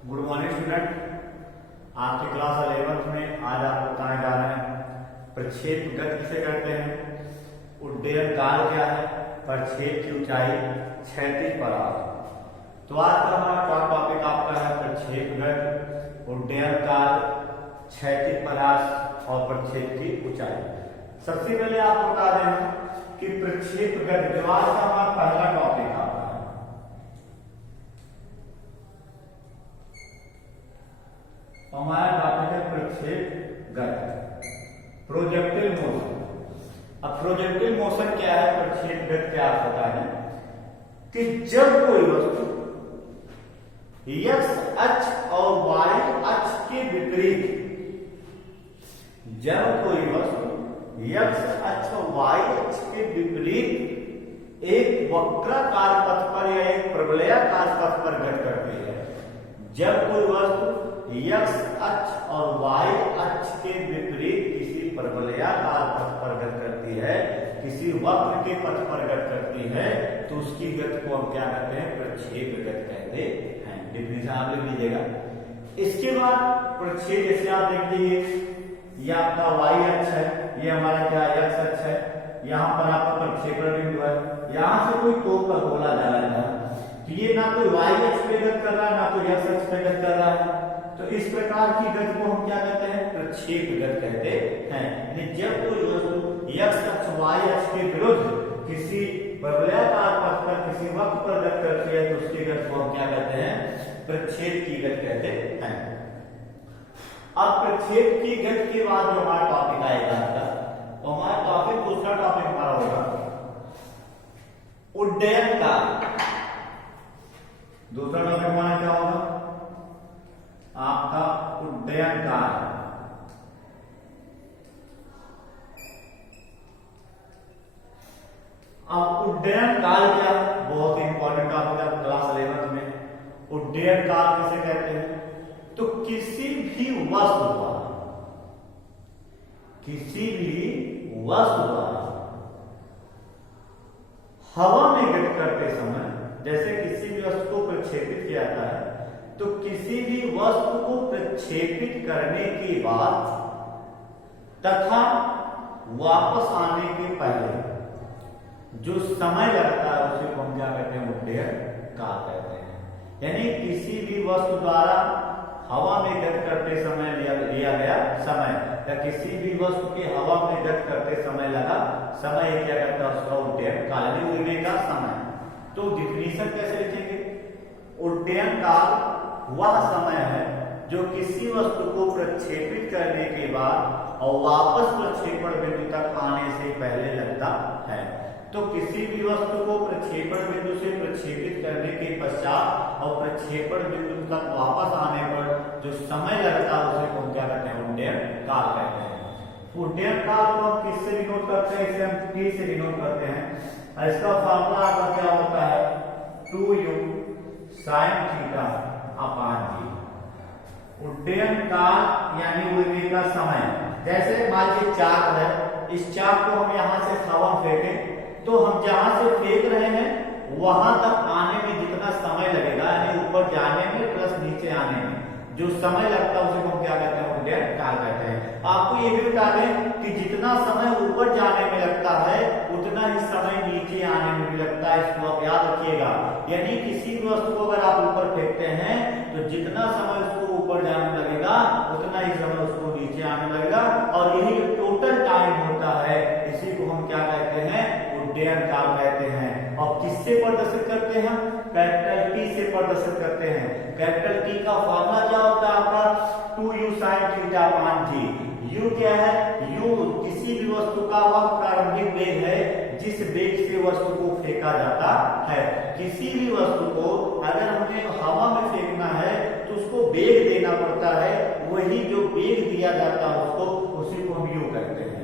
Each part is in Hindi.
Good morning student. आपकी क्लास 11th में आज आपको बताने जा रहे हैं प्रक्षेप गति किसे कहते हैं, उड्डयन काल क्या है, प्रक्षेप की ऊंचाई, क्षैतिज परास। तो आज का हमारा टॉपिक आपका है प्रक्षेप गति, उड्डयन काल, क्षैतिज परास और प्रक्षेप की ऊंचाई। सबसे पहले आपको बता दें कि प्रक्षेप गति जो आज का हमारा पहला टॉपिक आपका है, हमारा टॉपिक है प्रक्षेप गति, प्रोजेक्टिल मोशन। अब प्रोजेक्टिल मोशन क्या है, प्रक्षेप गति क्या होता है कि जब कोई वस्तु एक्स अक्ष और वाई अक्ष के विपरीत, जब कोई वस्तु एक्स अक्ष और वाई अक्ष के विपरीत एक वक्राकार पथ पर या एक प्रवलयाकार पथ पर गति करती है, जब कोई वस्तु एक्स अक्ष और वाई अक्ष के विपरीत किसी परवलयाकार पथ पर गति करती है, किसी वक्र के पथ पर गति करती है, तो उसकी गति को हम क्या कहते हैं, प्रक्षेप गति कहते हैं। डिफिनेशन आप लिख लीजिएगा। इसके बाद प्रक्षेप जैसे आप देख लीजिए, ये आपका वाई अक्ष है, ये हमारा क्या एक्स अक्ष है, यहाँ पर आपका प्रक्षेपण बिंदु है, यहाँ से कोई टोक पर गोला जा रहा है, तो ये ना तो वाई अक्ष पे गति कर रहा है ना तो एक्स अक्ष पे गति कर रहा है, तो इस प्रकार की गति को हम क्या कहते हैं, प्रक्षेप गति कहते हैं। यानी जब कोई वस्तु एक्स अक्ष वाई अक्ष के विरुद्ध किसी परवलयाकार पथ पर किसी वक्र पर गति करती है, तो उसकी गति को हम क्या कहते हैं, प्रक्षेप की गति कहते हैं। अब प्रक्षेप की गति के बाद जो हमारा टॉपिक आएगा आपका, तो हमारा टॉपिक दूसरा टॉपिक हमारा होगा उड्डयन काल। दूसरा टॉपिक हमारा क्या होगा आपका, उड्डयन काल। अब उड्डयन काल क्या है, बहुत ही इंपॉर्टेंट टॉपिक है क्लास 11th में। उड्डयन काल किसे कहते हैं, तो किसी भी वस्तु द्वारा, किसी भी वस्तु द्वारा हवा में गति करते समय, जैसे किसी भी वस्तु को प्रक्षेपित किया जाता है, तो किसी भी वस्तु को प्रक्षेपित करने के बाद तथा वापस आने के पहले जो समय लगता है उसे हम क्या कहते हैं, उड्डयन काल कहते हैं। यानी किसी भी वस्तु द्वारा हवा में गति करते समय लिया गया समय, या किसी भी वस्तु के हवा में गति करते समय लगा समय क्या कहता है, उसका उड्डयन काल, यानी उड़ने का समय। तो डिफिनीशन कैसे लिखेंगे, उड्डयन काल वह समय है जो किसी वस्तु को प्रक्षेपित करने के बाद और वापस प्रक्षेपण बिंदु तक आने से पहले लगता है। तो किसी भी वस्तु को प्रक्षेपण बिंदु से प्रक्षेपित करने के पश्चात और प्रक्षेपण बिंदु तक वापस आने पर जो समय लगता है उसे हम क्या कहते हैं, उड्डयन काल कहते हैं। उड्डयन काल को हम किससे डिनोट करते हैं, इसे हम टी से डिनोट करते हैं। इसका फॉर्मूला आपका क्या होता है, 2u sin थीटा अपान जी। उड्डयन काल यानी उड़ने का समय। जैसे मान लीजिए चाक है, इस चाक को हम यहाँ से हवा फेंकें, तो हम जहां से फेंक रहे हैं वहां तक आने में जितना समय लगेगा, यानी ऊपर जाने में प्लस नीचे आने में जो समय लगता है उसे हम क्या कहते हैं, उड्डयन काल कहते हैं। आपको ये भी बता दें कि जितना समय ऊपर जाने में लगता है उतना ही समय नीचे आने में भी लगता है, इसको आप याद रखिएगा। यानी किसी भी वस्तु को अगर आप ऊपर फेंकते हैं तो जितना समय उसको ऊपर जाने लगेगा उतना ही समय उसको नीचे आने लगेगा, और यही टोटल टाइम होता है, इसी को हम क्या कहते हैं, उड्डयन काल कहते हैं। और किससे प्रदर्शित करते हैं, कैपिटल टी से प्रदर्शित करते हैं। कैपिटल टी का फॉर्मूला क्या होता है आपका, 2u sin थीटा अपान जी। u क्या है, u किसी भी वस्तु का वह प्रारंभिक वेग है जिस वेग से वस्तु को फेंका जाता है। किसी भी वस्तु को अगर हमें हवा में फेंकना है तो उसको वेग देना पड़ता है, वही जो वेग दिया जाता है उसको, उसी को हम u कहते हैं।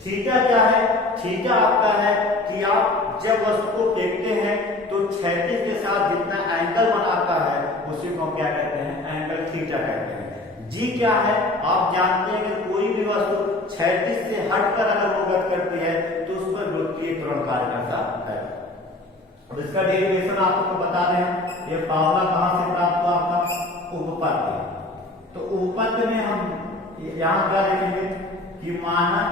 थीटा क्या है, थीटा आपका है कि आप जब वस्तु को फेंकते हैं तो क्षैतिज के साथ जितना एंगल बनाता है उसी को हम क्या कहते हैं, एंगल थीटा कहते हैं। जी क्या है, आप जानते हैं कि कोई भी वस्तु क्षैतिज से हटकर अगर वो गति करती है तो उस पर गुरुत्वीय त्वरण कार्य करता है। अब इसका डेरिवेशन आपको बता दें, ये फॉर्मूला कहां से प्राप्त हुआ आपका, उपपत्ति। तो उपपत्ति में हम यहां क्या लिखेंगे कि माना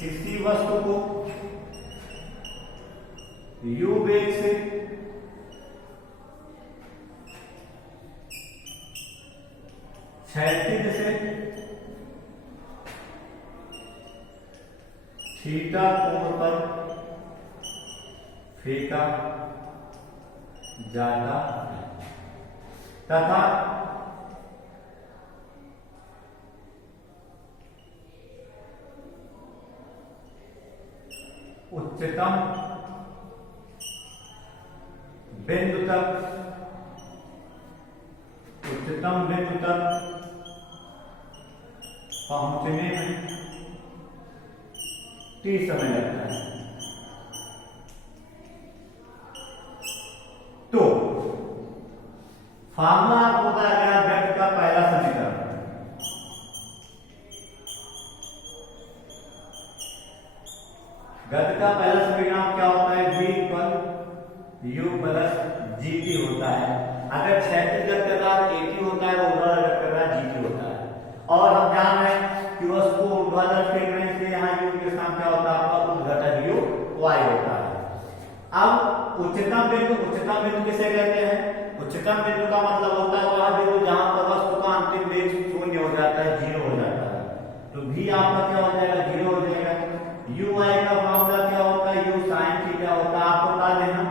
किसी वस्तु को u वेग से क्षैतिज से थीटा कोण पर फेंका जाता तथा उच्चतम बिंदु तक पहुंचने में t समय लगता है। तो फार्मूला आपको बताया गया गति का पहला समीकरण। गति का पहला समीकरण क्या होता है? v equal u plus gt होता है। अगर क्षैतिज गति का कार्य at होता है, ऊर्ध्वाधर गति का कार्य gt होता है। और हम जान रहे हैं कि वस्तु को ऊर्ध्वाधर फेंकने से यहाँ u के स्थान क्या होता है? आपका उद्घटक u y होता है। अब उच्चतम बिंदु किसे कहते हैं? उच्चतम बिंदु का मतलब होता है वह बिंदु जहां पर वस्तु का अंतिम वेग शून्य हो जाता है, 0 हो जाता है। तो v आपका क्या हो जाएगा? 0 हो जाएगा। u y का फॉर्मूला क्या होता है? u sin थीटा होता है। आपको बता देना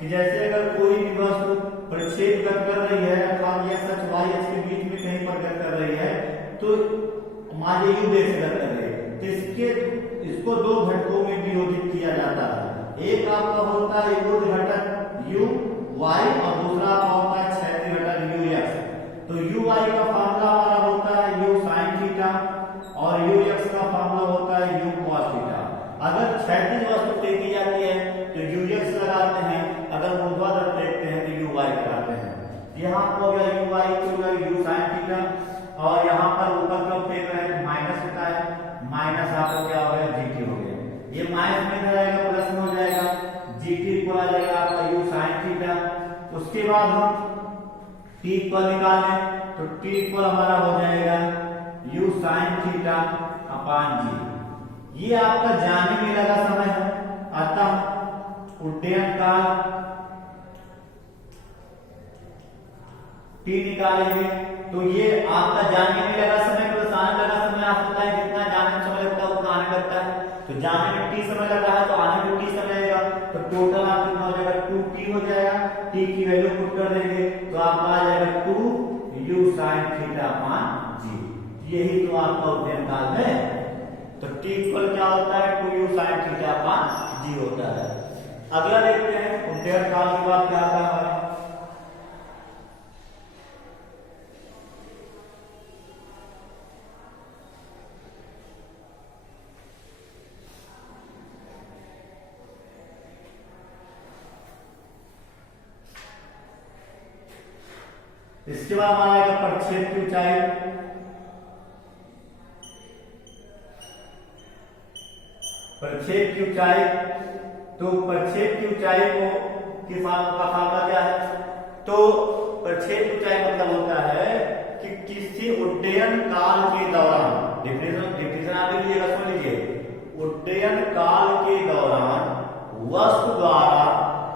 कि जैसे अगर कोई भी वस्तु प्रक्षेप गति कर रही है अथवा x अक्ष y अक्ष के बीच में कहीं पर गति कर रही है, तो मान लीजिए u वेग से गति कर रही है, तो इसको दो घटकों में विभाजित किया जाता है। एक आपका होता है ऊर्ध्व घटक u y और दूसरा आपका होता है क्षैतिज घटक u x। तो u y का फॉर्मूला हमारा होता है u sin थीटा और u x का फॉर्मूला होता है u cos थीटा। अगर क्षैतिज वस्तु फेंकी जाती है तो u x लगाते हैं, अगर ऊर्ध्वाधर फेंकते हैं तो u y लगाते हैं। यहाँ हो गया u y equal u sin theta और यहाँ पर ऊपर जो फेंक रहे हैं माइनस होता है, माइनस आपका क्या हो गया? gt हो गया। ये माइनस में रहेगा प्लस में हो जाएगा, gt इक्वल आ जाएगा आपका u sin थीटा। उसके बाद हम t इक्वल निकालें तो t इक्वल हमारा हो जाएगा u sin theta upon g। ये आपका जाने में लगा समय है, अतः उड्डयन काल t निकालेंगे तो ये आपका जाने में लगा समय प्लस आने लगा समय आप होता है, जितना जाने में समय लगता है उतना आने लगता है। तो जाने में t समय लग रहा है तो आने में t समय लगेगा, तो टोटल आप कितना हो जाएगा? 2t हो जाएगा। t की वैल्यू पुट कर देंगे तो आपका आ जाएगा 2u sin theta upon g। यही तो आपका उड्डयन काल है। तो t इक्वल क्या होता है? 2u sin theta upon g होता है। अगला देखते हैं उड्डयन काल के बाद क्या आता है। इसके बाद हमारा आएगा प्रक्षेप की ऊंचाई। प्रक्षेप की ऊंचाई, तो प्रक्षेप की ऊंचाई को की फॉर्मूला क्या है? तो प्रक्षेप की ऊंचाई मतलब होता है कि किसी उड्डयन काल के दौरान, डिफिनेशन आप लिखिएगा, सुन लीजिए, उड्डयन काल के दौरान वस्तु द्वारा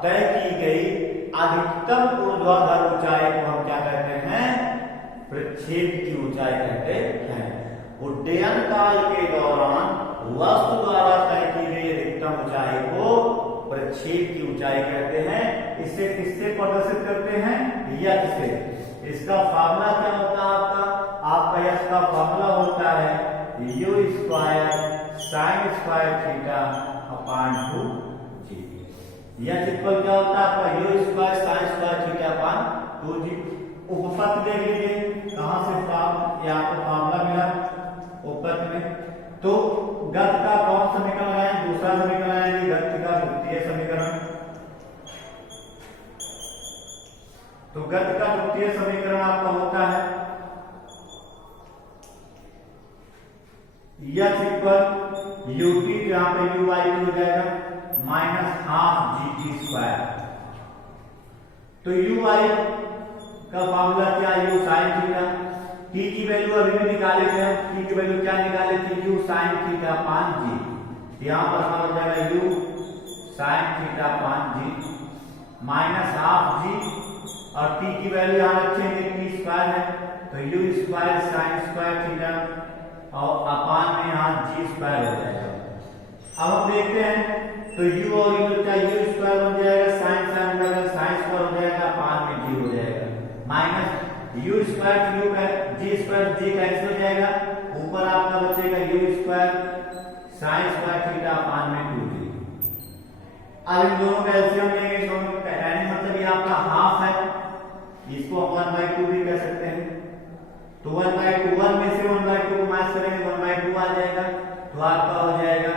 तय की गई अधिकतम ऊर्ध्वाधर ऊंचाई को हम क्या कहते हैं? प्रक्षेप की ऊंचाई कहते हैं। उड्डयन काल के दौरान वस्तु द्वारा तय की गई अधिकतम ऊंचाई को प्रक्षेप की ऊंचाई कहते हैं। इसे किससे प्रदर्शित करते हैं? यक्ष से। इसका फॉर्मूला क्या होता है आपका यक्ष का फॉर्मूला होता है u square sin square theta upon 2g। यक्ष इक्वल क्या होता है आपका? u square sin square theta upon 2g। उपपत्ति देख लीजिए कहां से ये आपको फॉर्मूला मिला उपपत्ति में। तो गति का कौन सा समीकरण लगाएं? दूसरा समीकरण लगाएंगे, गति का द्वितीय समीकरण। तो गति का द्वितीय समीकरण आपका होता है यक्ष इक्वल ut, यहाँ पे u y हो जाएगा माइनस हाफ gt स्क्वायर। तो u y का फार्मूला क्या, यू साइन थीटा। टी की वैल्यू अभी भी निकाले थे हम, टी की वैल्यू क्या निकाले थे, u sine theta upon g. यहाँ पर हमारा हो जाएगा u sine theta upon g minus half g, और टी की वैल्यू यहाँ रखेंगे टी स्क्वायर है तो you square sine square theta और अपान में यहाँ जी स्क्वायर हो जाएगा। अब हम देखते हैं तो u और u का u स्क्वायर बन जाएगा, साइन साइन का साइन स्क्वायर हो जाएगा, अपान में g हो जाएगा, माइनस u स्क्वायर u का g स्क्वायर g कैंसिल हो जाएगा, ऊपर आपका बचेगा u square sine square theta upon में 2g। अब इन दोनों का एलसीएम लेंगे, दोनों का यानी मतलब ये आपका हाफ है, इसको हम 1/2 भी कह सकते हैं। तो 1/2 1 में से 1/2 को माइनस करेंगे 1/2 आ जाएगा, तो आपका हो जाएगा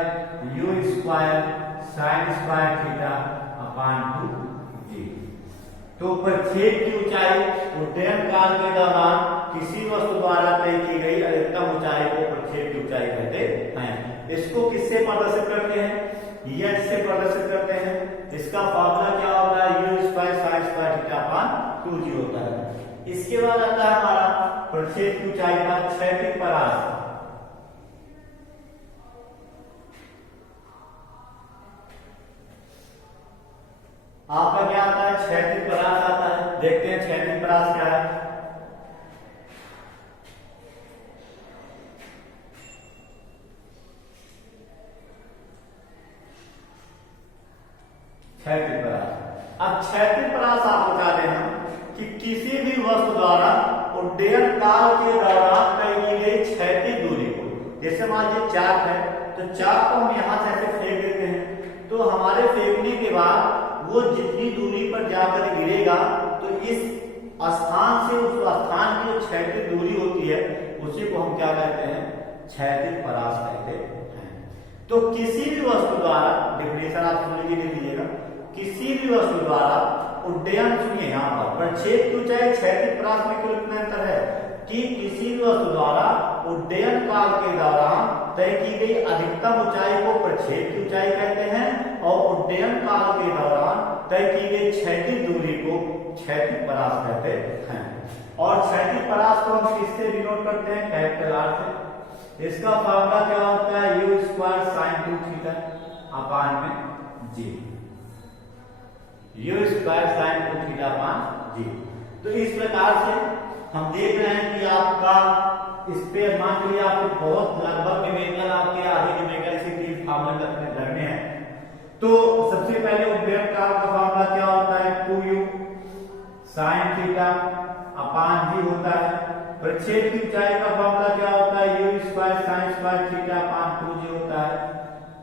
u square sine square theta upon 2g। तो प्रक्षेप की ऊंचाई उड्डयन काल के दौरान किसी वस्तु द्वारा तय की गई अधिकतम ऊंचाई को प्रक्षेप की ऊंचाई कहते हैं। इसको किससे प्रदर्शित करते हैं, यह से प्रदर्शित करते हैं। इसका फार्मूला क्या होता है, u square sine square theta upon 2g होता है। इसके बाद आता है हमारा प्रक्षेप की ऊंचाई का क्षैतिज परास। आपका क्या आता है, क्षैतिज परास आता है। देखते हैं क्षैतिज परास क्या है। क्षैतिज परास, अब क्षैतिज परास आप बता देना कि किसी भी वस्तु द्वारा उड्डयन काल के दौरान तय की गई क्षैतिज दूरी को, जैसे मान लीजिए चाक है तो चाक को हम यहां से ऐसे फेंक देते हैं, तो हमारे फेंकने के बाद वो जितनी दूरी पर जाकर गिरेगा तो इस स्थान से उस स्थान की जो क्षैतिज दूरी होती है उसी को हम क्या कहते हैं, क्षैतिज परास कहते हैं। तो किसी भी वस्तु द्वारा, डेफिनेशन आप सुन लीजिएगा, किसी भी वस्तु द्वारा उड्डयन, सुनिए यहाँ पर प्रक्षेप की ऊंचाई क्षैतिज परास में केवल इतना अंतर है कि किसी भी वस्तु द्वारा उड्डयन काल के दौरान तय की गई अधिकतम ऊंचाई को प्रक्षेप की ऊंचाई कहते हैं और उड्डयन काल के दौरान तय की गई क्षैतिज दूरी को क्षैतिज परास कहते हैं। और क्षैतिज परास को हम किससे डिनोट करते हैं, कैपिटल आर से। इसका फार्मूला क्या होता है, u square sine 2 theta upon में g, u square sine 2 theta upon g. तो इस प्रकार से हम देख रहे हैं कि आपका इस पे मान लीजिए आपको बहुत लगभग न्यूमेरिकल आपके आधे न्यूमेरिकल से 3 फार्मूले लगने हैं। तो सबसे पहले उड्डयन काल का फार्मूला क्या होता है, 2u साइन थीटा अपान जी होता है। प्रक्षेप की ऊंचाई का फार्मूला क्या होता है, u square sine square theta upon 2g होता है।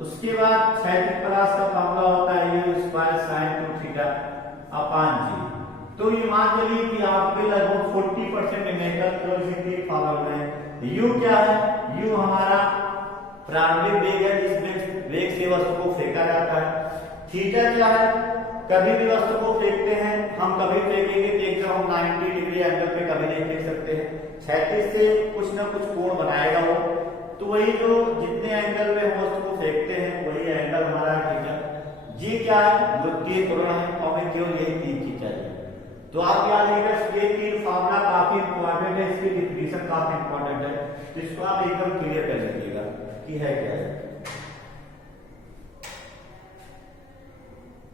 उसके बाद क्षैतिज परास का फार्मूला होता है u square sine 2 theta upon g. तो ये मान चलिए कि आपके लगभग 40% न्यूमेरिकल फार्मूला है। u क्या है, u हमारा प्रारंभिक वेग है, जिस वेग से वस्तु को फेंका जाता है। थीटा क्या है, कभी भी वस्तु को फेंकते हैं हम, कभी फेंकेंगे तो एकदम हम 90 डिग्री एंगल पे कभी नहीं फेंक सकते हैं, क्षैतिज से कुछ ना कुछ कोण बनाएगा वो, तो वही जो जितने एंगल में हम वस्तु को फेंकते हैं वही एंगल हमारा थीटा। जी क्या है, वृत्तीय त्वरण है, और हमें केवल यही 3 चीज चाहिए। तो आप याद रखिएगा ये 3 फार्मूला काफी इंपॉर्टेंट है, इसकी डिफिनेशन काफी इंपॉर्टेंट है, तो इसको आप एकदम क्लियर कर लीजिएगा कि है क्या है।